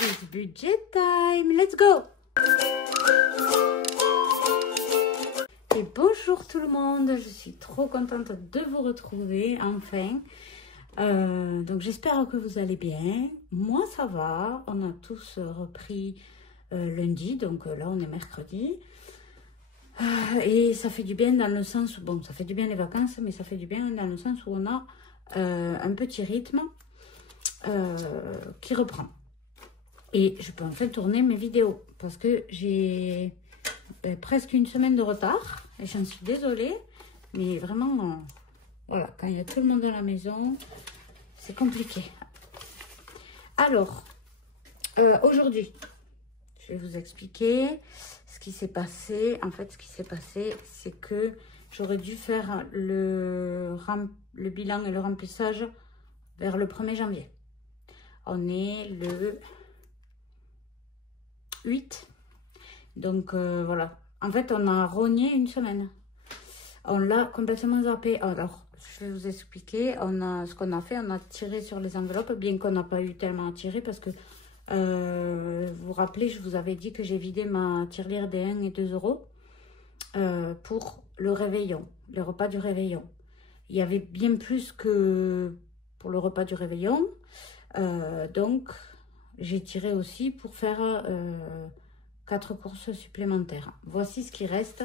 It's budget time, let's go! Et bonjour tout le monde, je suis trop contente de vous retrouver enfin. Donc j'espère que vous allez bien. Moi ça va, on a tous repris lundi, donc là on est mercredi. Et ça fait du bien dans le sens, bon ça fait du bien les vacances, mais ça fait du bien dans le sens où on a un petit rythme qui reprend. Et je peux enfin tourner mes vidéos parce que j'ai presque une semaine de retard et j'en suis désolée, mais vraiment voilà, quand il y a tout le monde à la maison c'est compliqué. Alors aujourd'hui je vais vous expliquer ce qui s'est passé. En fait ce qui s'est passé c'est que j'aurais dû faire le bilan et le remplissage vers le 1er janvier. On est le 8. Donc voilà. En fait, on a rogné une semaine. On l'a complètement zappé. Alors, je vais vous expliquer. Ce qu'on a fait, on a tiré sur les enveloppes, bien qu'on n'a pas eu tellement à tirer parce que vous vous rappelez, je vous avais dit que j'ai vidé ma tirelire des 1 et 2 euros pour le réveillon, le repas du réveillon. Il y avait bien plus que pour le repas du réveillon. Donc, j'ai tiré aussi pour faire 4 courses supplémentaires. Voici ce qui reste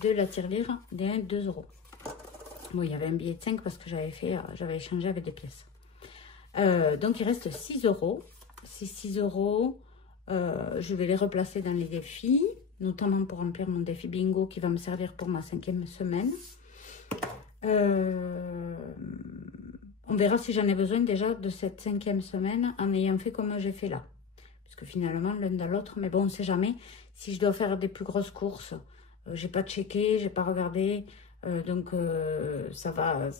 de la tirelire des 1 et 2 euros. Bon, il y avait un billet de 5 parce que j'avais échangé avec des pièces. Donc, il reste 6 euros. Ces 6 euros, je vais les replacer dans les défis, notamment pour remplir mon défi bingo qui va me servir pour ma 5e semaine. On verra si j'en ai besoin déjà de cette 5e semaine en ayant fait comme j'ai fait là. Parce que finalement, l'un dans l'autre, mais bon, on ne sait jamais. Si je dois faire des plus grosses courses, j'ai pas checké, j'ai pas regardé. Donc, ça va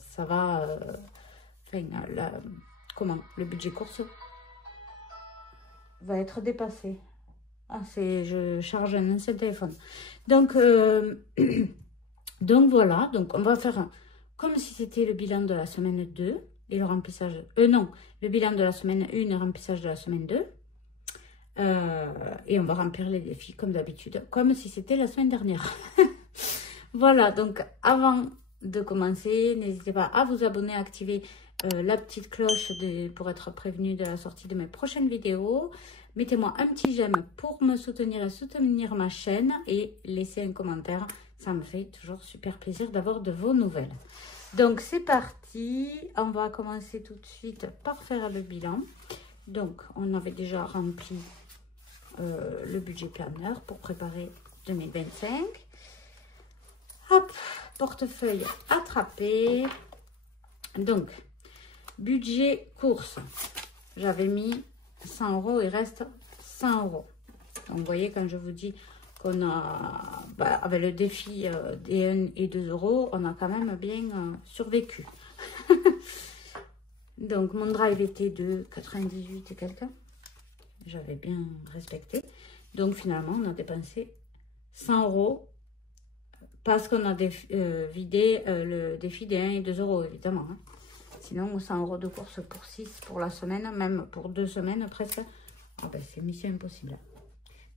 le budget course va être dépassé. Ah, je charge un ancien téléphone. Donc, donc voilà, donc on va faire comme si c'était le bilan de la semaine 2 et le remplissage... non, le bilan de la semaine 1 et le remplissage de la semaine 2. Et on va remplir les défis comme d'habitude, comme si c'était la semaine dernière. Voilà, donc avant de commencer, n'hésitez pas à vous abonner, à activer la petite cloche pour être prévenu de la sortie de mes prochaines vidéos. Mettez-moi un petit j'aime pour me soutenir et soutenir ma chaîne et laissez un commentaire. Ça me fait toujours super plaisir d'avoir de vos nouvelles. Donc c'est parti, on va commencer tout de suite par faire le bilan. Donc on avait déjà rempli le budget planeur pour préparer 2025. Hop, portefeuille attrapé. Donc budget course, j'avais mis 100 euros, il reste 100 euros. Donc vous voyez, quand je vous dis qu'on a, avec le défi des 1 et 2 euros, on a quand même bien survécu. Donc mon drive était de 98 et quelques. J'avais bien respecté. Donc finalement, on a dépensé 100 euros parce qu'on a vidé le défi des 1 et 2 euros, évidemment. Hein. Sinon, 100 euros de course pour 6 pour la semaine, même pour 2 semaines presque. Ah ben, c'est mission impossible.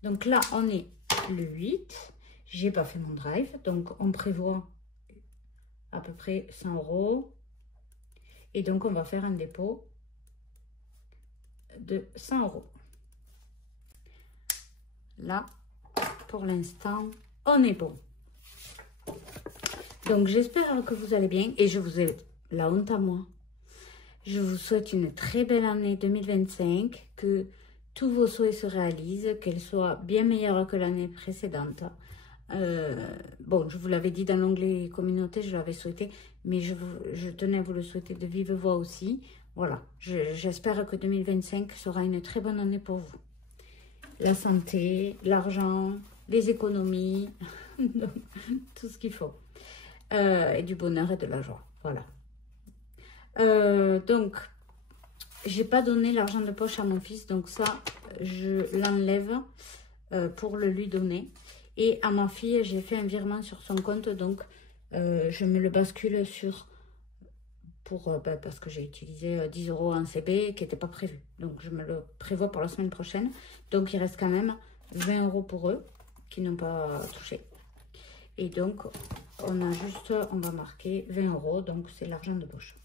Donc là, on est le 8. J'ai pas fait mon drive. Donc, on prévoit à peu près 100 euros. Et donc, on va faire un dépôt de 100 euros. Là, pour l'instant, on est bon. Donc, j'espère que vous allez bien. Et je vous ai la honte à moi. Je vous souhaite une très belle année 2025. Que tous vos souhaits se réalisent. Qu'elle soit bien meilleure que l'année précédente. Bon, je vous l'avais dit dans l'onglet communauté, je l'avais souhaité. Mais je tenais à vous le souhaiter de vive voix aussi. Voilà. J'espère que 2025 sera une très bonne année pour vous. La santé, l'argent, les économies, tout ce qu'il faut. Et du bonheur et de la joie. Voilà. Donc, j'ai pas donné l'argent de poche à mon fils. Donc ça, je l'enlève pour le lui donner. Et à ma fille, j'ai fait un virement sur son compte. Donc, je me le bascule sur parce que j'ai utilisé 10 € en CB qui n'était pas prévu. Donc, je me le prévois pour la semaine prochaine. Donc, il reste quand même 20 € pour eux qui n'ont pas touché. Et donc, on va marquer 20 €. Donc, c'est l'argent de poche.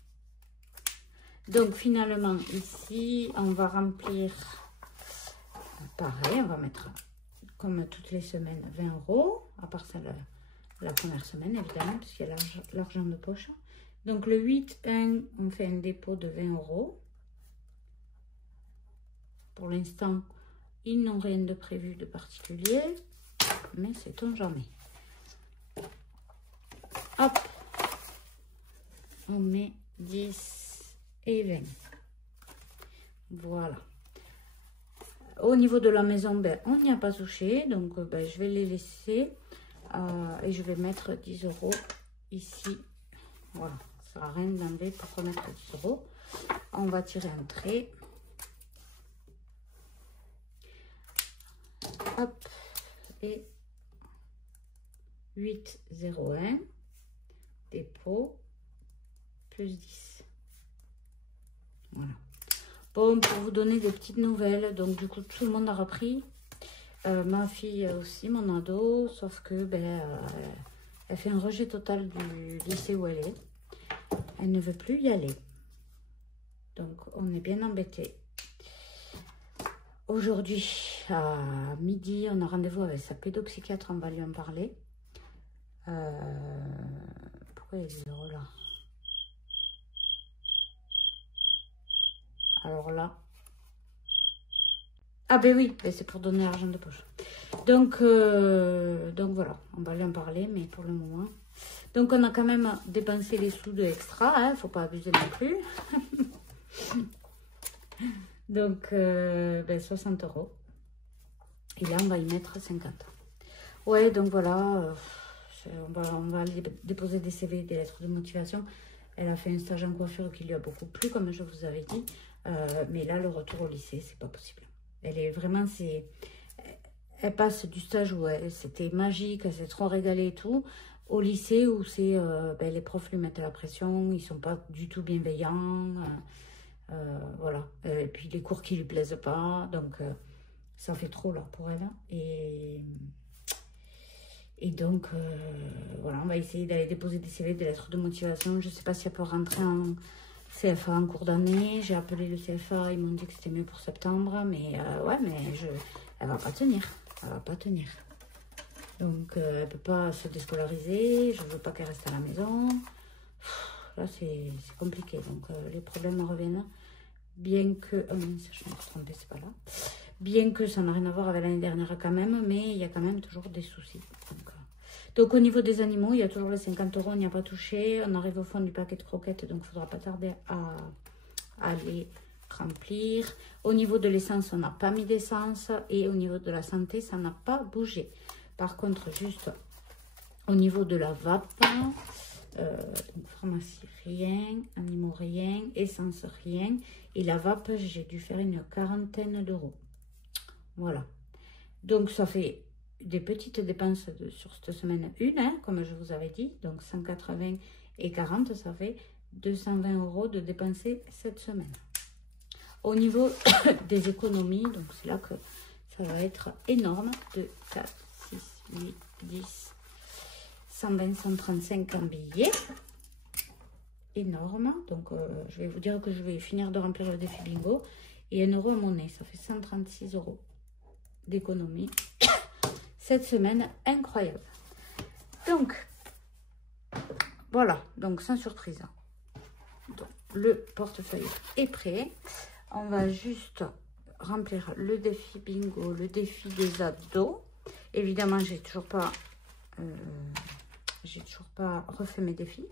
Donc, finalement, ici, on va remplir, pareil, on va mettre, comme toutes les semaines, 20 €, à part celle la première semaine, évidemment, parce qu'il y a l'argent de poche. Donc, le 8-1, on fait un dépôt de 20 €. Pour l'instant, ils n'ont rien de prévu de particulier, mais sait-on jamais. Hop, on met 10 et 20. Voilà. Au niveau de la maison, ben, on n'y a pas touché, donc ben, je vais les laisser et je vais mettre 10 € ici. Voilà, ça sert à rien d'enlever pour remettre 10 €. On va tirer un trait. Hop, et 8,01, dépôt, plus 10. Voilà. Bon, pour vous donner des petites nouvelles, donc du coup, tout le monde a repris. Ma fille aussi, mon ado, sauf que ben, elle fait un rejet total du lycée où elle est. Elle ne veut plus y aller. Donc, on est bien embêtés. Aujourd'hui, à midi, on a rendez-vous avec sa pédopsychiatre, on va lui en parler. Pourquoi il y a des euros là? Alors là... Ah ben oui, ben c'est pour donner l'argent de poche. Donc voilà, on va lui en parler, mais pour le moment... Donc on a quand même dépensé les sous de extra, hein, faut pas abuser non plus. Donc ben 60 €. Et là, on va y mettre 50. Ouais, donc voilà, on va aller déposer des CV, des lettres de motivation. Elle a fait un stage en coiffure qui lui a beaucoup plu, comme je vous avais dit. Mais là, le retour au lycée, c'est pas possible. Elle est vraiment, elle passe du stage où c'était magique, elle s'est trop régalée et tout, au lycée où c'est, ben, les profs lui mettent la pression, ils sont pas du tout bienveillants, voilà. Et puis les cours qui lui plaisent pas, donc ça fait trop là pour elle. Et donc, voilà, on va essayer d'aller déposer des CV, des lettres de motivation. Je ne sais pas si elle peut rentrer en CFA en cours d'année. J'ai appelé le CFA, ils m'ont dit que c'était mieux pour septembre. Mais ouais, mais elle va pas tenir. Elle va pas tenir. Donc, elle ne peut pas se déscolariser. Je ne veux pas qu'elle reste à la maison. Là, c'est compliqué. Donc, les problèmes reviennent. Bien que... Oh mince, je me suis trompée, c'est pas là. Bien que ça n'a rien à voir avec l'année dernière quand même, mais il y a quand même toujours des soucis. Donc au niveau des animaux, il y a toujours les 50 €, on n'y a pas touché. On arrive au fond du paquet de croquettes, donc il ne faudra pas tarder à les remplir. Au niveau de l'essence, on n'a pas mis d'essence. Et au niveau de la santé, ça n'a pas bougé. Par contre, juste au niveau de la vape, pharmacie rien, animaux rien, essence rien. Et la vape, j'ai dû faire une quarantaine d'euros. Voilà. Donc, ça fait des petites dépenses sur cette semaine 1, hein, comme je vous avais dit. Donc, 180 et 40, ça fait 220 € de dépensés cette semaine. Au niveau des économies, donc c'est là que ça va être énorme. 2, 4, 6, 8, 10, 120, 135 en billets. Énorme. Donc, je vais vous dire que je vais finir de remplir le défi bingo. Et 1 € en monnaie, ça fait 136 € d'économie cette semaine, incroyable. Donc voilà, donc sans surprise, donc, le portefeuille est prêt. On va juste remplir le défi bingo, le défi des ados. Évidemment, j'ai toujours pas refait mes défis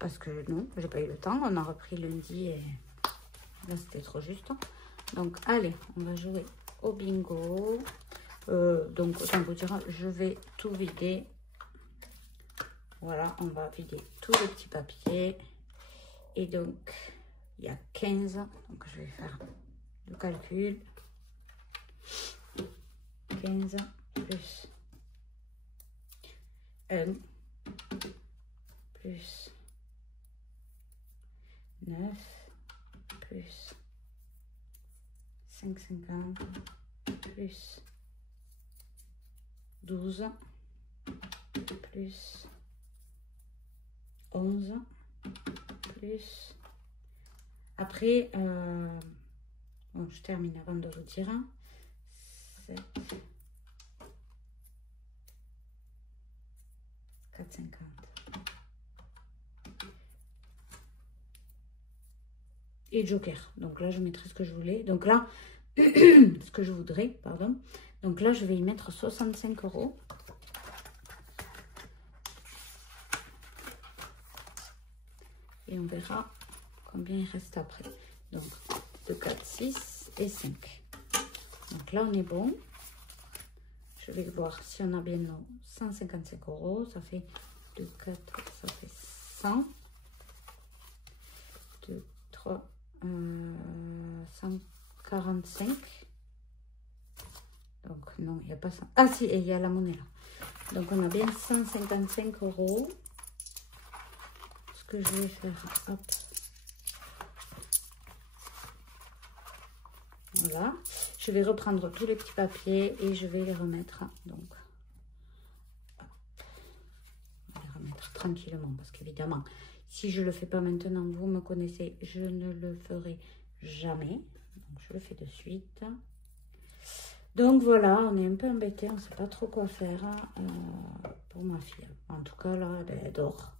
parce que non, j'ai pas eu le temps. On a repris lundi et là c'était trop juste. Donc allez, on va jouer au bingo. Donc autant vous dire, je vais tout vider. Voilà, on va vider tous les petits papiers. Et donc il y a 15, donc je vais faire le calcul. 15 plus 1 plus 9 plus 5,50 plus 12 plus 11 plus après bon, je termine avant de vous dire 7 4,50 et joker. Donc là je mettrai ce que je voulais, donc là ce que je voudrais, pardon. Donc là je vais y mettre 65 €. Et on verra combien il reste après. Donc 2, 4, 6 et 5. Donc là on est bon. Je vais voir si on a bien nos 155 €. Ça fait 2, 4, ça fait 100. 2, 3, 145. Donc non, il n'y a pas ça. Ah si, et il y a la monnaie là. Donc on a bien 155 €. Ce que je vais faire, hop. Voilà. Je vais reprendre tous les petits papiers et je vais les remettre. Donc, hop. On va les remettre tranquillement parce qu'évidemment, si je ne le fais pas maintenant, vous me connaissez, je ne le ferai jamais. Donc, je le fais de suite. Donc voilà, on est un peu embêté, on ne sait pas trop quoi faire pour ma fille. En tout cas, là, elle dort.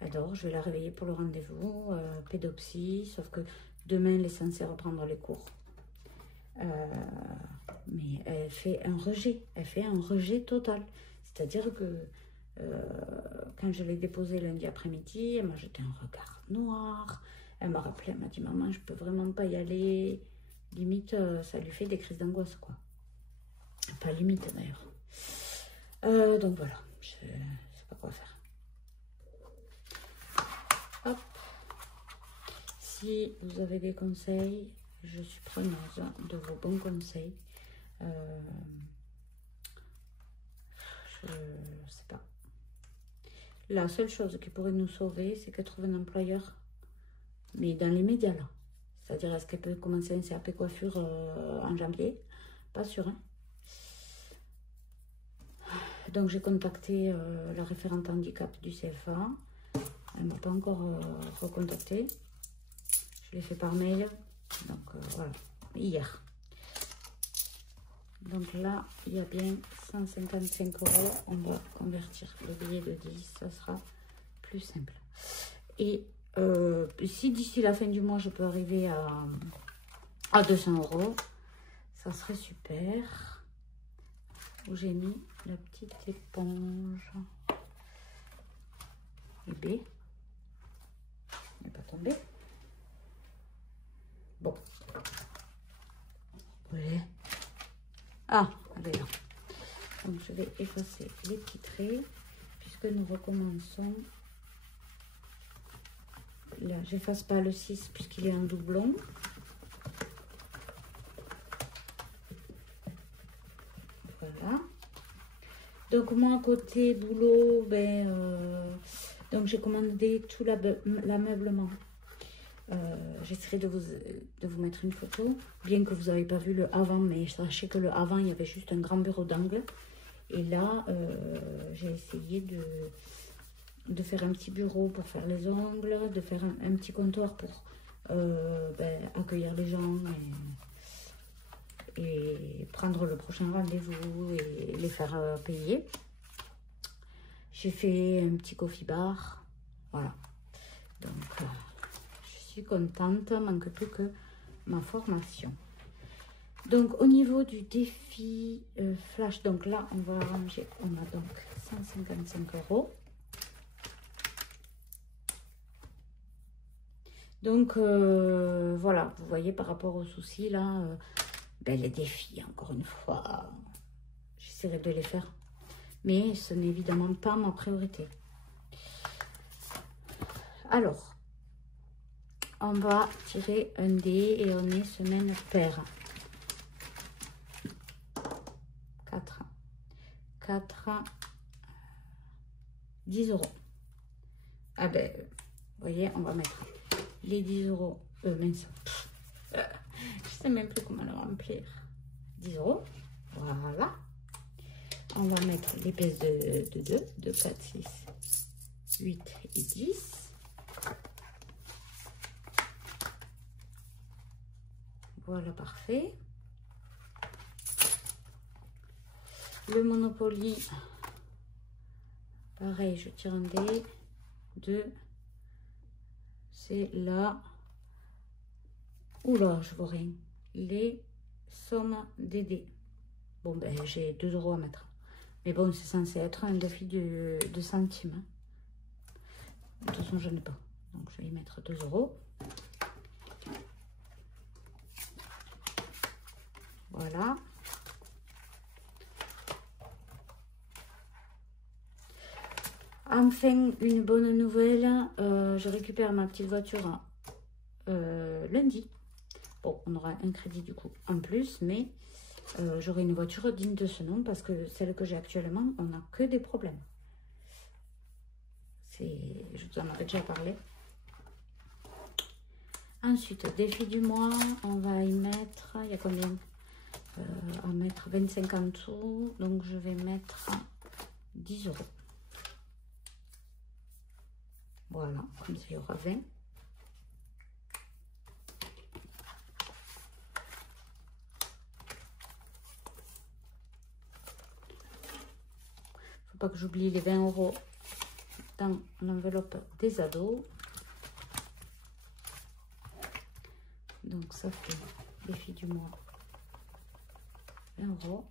Elle dort, je vais la réveiller pour le rendez-vous, pédopsie, sauf que demain, elle est censée reprendre les cours. Mais elle fait un rejet total. C'est-à-dire que quand je l'ai déposée lundi après-midi, elle m'a jeté un regard noir. Elle m'a rappelé, elle m'a dit, maman, je peux vraiment pas y aller. Limite, ça lui fait des crises d'angoisse, quoi. Pas limite, d'ailleurs. Donc voilà, je sais pas quoi faire. Hop. Si vous avez des conseils, je suis preneuse de vos bons conseils. Je sais pas. La seule chose qui pourrait nous sauver, c'est qu'elle trouve un employeur. Mais dans l'immédiat, là. C'est-à-dire, est-ce qu'elle peut commencer un CAP coiffure en janvier? Pas sûr, hein. Donc, j'ai contacté la référente handicap du CFA. Elle ne m'a pas encore recontacté. Je l'ai fait par mail. Donc, voilà. Hier. Donc là, il y a bien 155 €. On va convertir le billet de 10. Ça sera plus simple. Et si d'ici la fin du mois, je peux arriver à 200 €, ça serait super. Où j'ai mis la petite éponge. Et B. Il n'est pas tombé. Bon. Ouais. Ah, elle est là. Donc, je vais effacer les petits traits puisque nous recommençons. Là, j'efface pas le 6 puisqu'il est en doublon. Voilà. Donc, moi, côté boulot, donc j'ai commandé tout l'ameublement. J'essaierai de vous mettre une photo, bien que vous n'avez pas vu le avant, mais sachez que le avant, il y avait juste un grand bureau d'angle. Et là, j'ai essayé de faire un petit bureau pour faire les ongles, de faire un petit comptoir pour accueillir les gens et prendre le prochain rendez-vous et les faire payer. J'ai fait un petit coffee bar, voilà. Donc, je suis contente, manque plus que ma formation. Donc, au niveau du défi flash, donc là, on va arranger, on a donc 155 €. Donc, voilà, vous voyez, par rapport aux soucis, là, les défis, encore une fois, j'essaierai de les faire. Mais ce n'est évidemment pas ma priorité. Alors, on va tirer un dé et on est semaine paire. 4, 10 €. Ah ben, vous voyez, on va mettre les 10 euros. Mince. Je sais même plus comment le remplir. 10 euros. Voilà. On va mettre les pièces de 2. 2, 4, 6, 8 et 10. Voilà, parfait. Le Monopoly. Pareil, je tire un dé. 2. C'est là. Oula, je vois rien. Les sommes des dés. Bon, ben, j'ai 2 euros à mettre. Mais bon, c'est censé être un défi de centimes. Hein. De toute façon, je n'ai pas. Donc, je vais y mettre 2 euros. Voilà. Enfin, une bonne nouvelle. Je récupère ma petite voiture lundi. Bon, on aura un crédit du coup en plus, mais j'aurai une voiture digne de ce nom parce que celle que j'ai actuellement, on n'a que des problèmes. Je vous en avais déjà parlé. Ensuite, défi du mois, on va y mettre, il y a combien à mettre 25 en tout, donc je vais mettre 10 euros. Voilà, comme ça il y aura 20. Faut pas que j'oublie les 20 euros dans l'enveloppe des ados. Donc ça fait défi du mois 20 euros.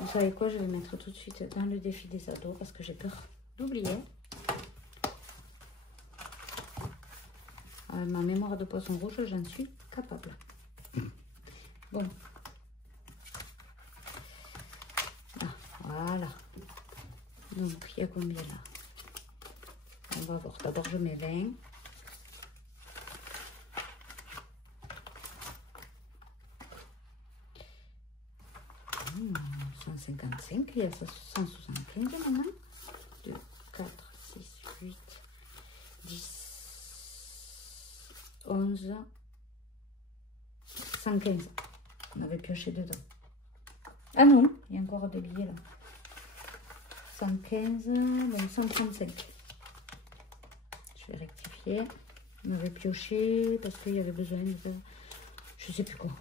Vous savez quoi, je vais mettre tout de suite dans le défi des ados parce que j'ai peur d'oublier. Ma mémoire de poisson rouge, j'en suis capable. Bon. Ah, voilà. Donc, il y a combien là? On va voir. D'abord, je mets 20. 155, il y a 175 maintenant. 2, 4, 6, 8, 10, 11, 115. On avait pioché dedans. Ah non, il y a encore des billets là. 115, donc 135. Je vais rectifier. On avait pioché parce qu'il y avait besoin de... Je sais plus quoi.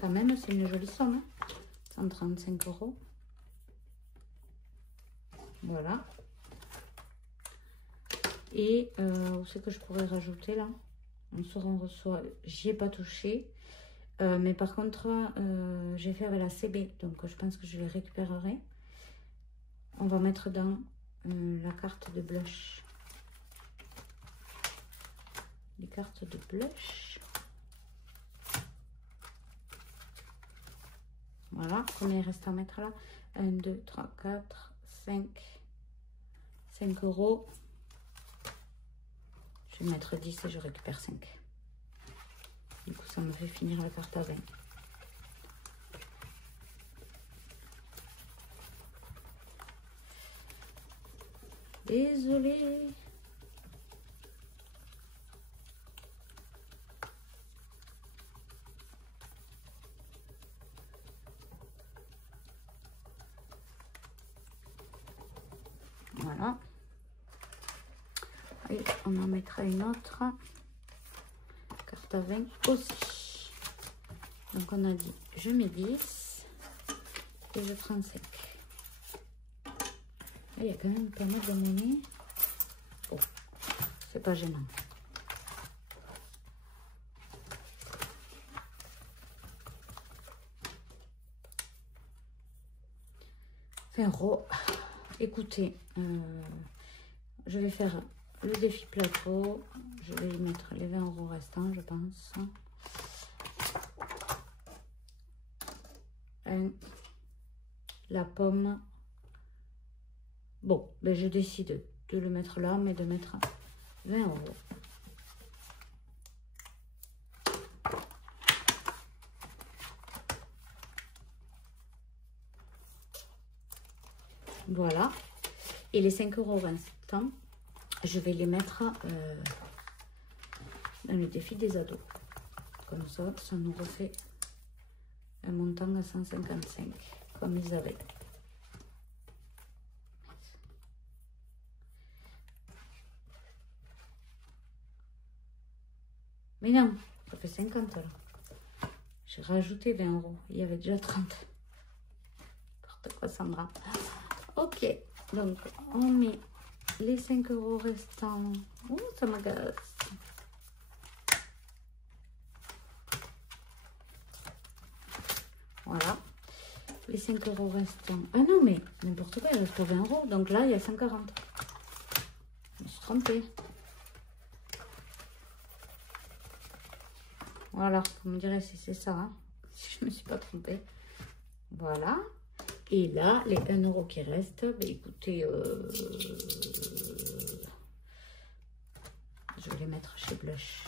Quand même, c'est une jolie somme. Hein, 135 euros. Voilà. Et où c'est que je pourrais rajouter là? On reçoit. J'y ai pas touché. Mais par contre, j'ai fait avec la CB. Donc, je pense que je les récupérerai. On va mettre dans la carte de blush. Les cartes de blush. Voilà. Combien il reste à mettre là? 1, 2, 3, 4, 5. 5 euros. Je vais mettre 10 et je récupère 5. Du coup, ça me fait finir la carte à 20. Désolée. Voilà. Et on en mettra une autre. Carte à 20 aussi. Donc on a dit, je mets 10 et je prends 5. Il y a quand même pas mal de monnaie. Bon, c'est pas gênant. €20. Écoutez, je vais faire le défi plateau. Je vais y mettre les 20 euros restants, je pense. La pomme. Bon, ben je décide de le mettre là, mais de mettre 20 euros. Voilà. Et les 5 € restants, je vais les mettre dans le défi des ados. Comme ça nous refait un montant à 155, comme ils avaient. Mais non, ça fait 50 là. J'ai rajouté 20 €. Il y avait déjà 30. N'importe quoi, Sandra. Ok, donc on met les 5 € restants. Oh, ça m'agace. Voilà. Les 5 € restants. Ah non, mais n'importe quoi, il reste pas 20 €. Donc là, il y a 140. Je me suis trompée. Voilà, vous me direz si c'est ça, hein, si je ne me suis pas trompée. Voilà. Et là, les 1 € qui restent, ben écoutez, je vais les mettre chez Blush.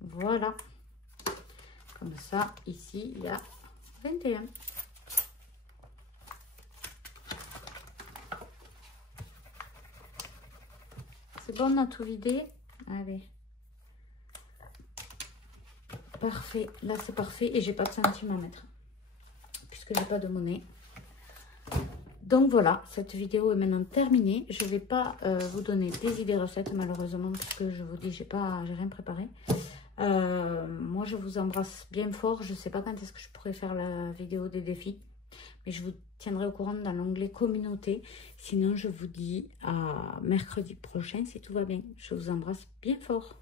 Voilà. Comme ça, ici, il y a 21. C'est bon, on a tout vidé. Allez. Parfait. Là, c'est parfait. Et j'ai pas de centimes à mettre. Puisque j'ai pas de monnaie. Donc voilà, cette vidéo est maintenant terminée. Je vais pas vous donner des idées recettes, malheureusement, parce que je vous dis, j'ai rien préparé. Moi, je vous embrasse bien fort. Je sais pas quand est-ce que je pourrai faire la vidéo des défis. Mais je vous tiendrai au courant dans l'onglet communauté. Sinon, je vous dis à mercredi prochain si tout va bien. Je vous embrasse bien fort.